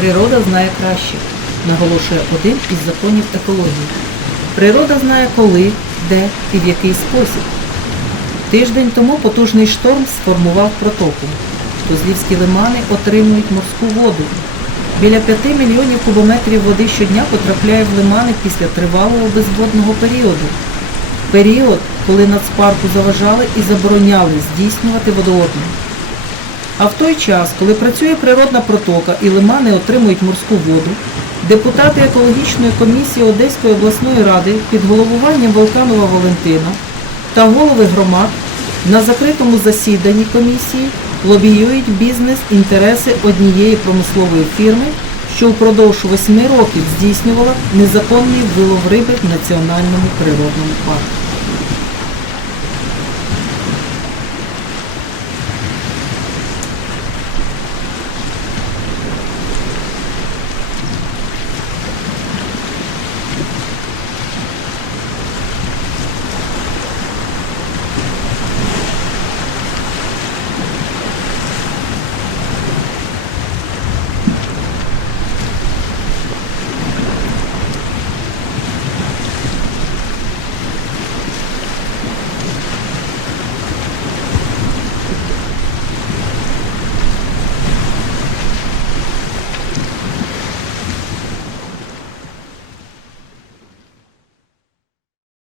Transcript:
Природа знає краще, наголошує один із законів екології. Природа знає коли, де і в який спосіб. Тиждень тому потужний шторм сформував протоку. Козлівські лимани отримують морську воду. Біля 5 мільйонів кубометрів води щодня потрапляє в лимани після тривалого безводного періоду. Період, коли нацпарку заважали і забороняли здійснювати водообмін. А в той час, коли працює природна протока і лимани отримують морську воду, депутати екологічної комісії Одеської обласної ради під головуванням Волканова Валентина та голови громад на закритому засіданні комісії лобіюють бізнес-інтереси однієї промислової фірми, що впродовж восьми років здійснювала незаконний вилов риби в національному природному парку.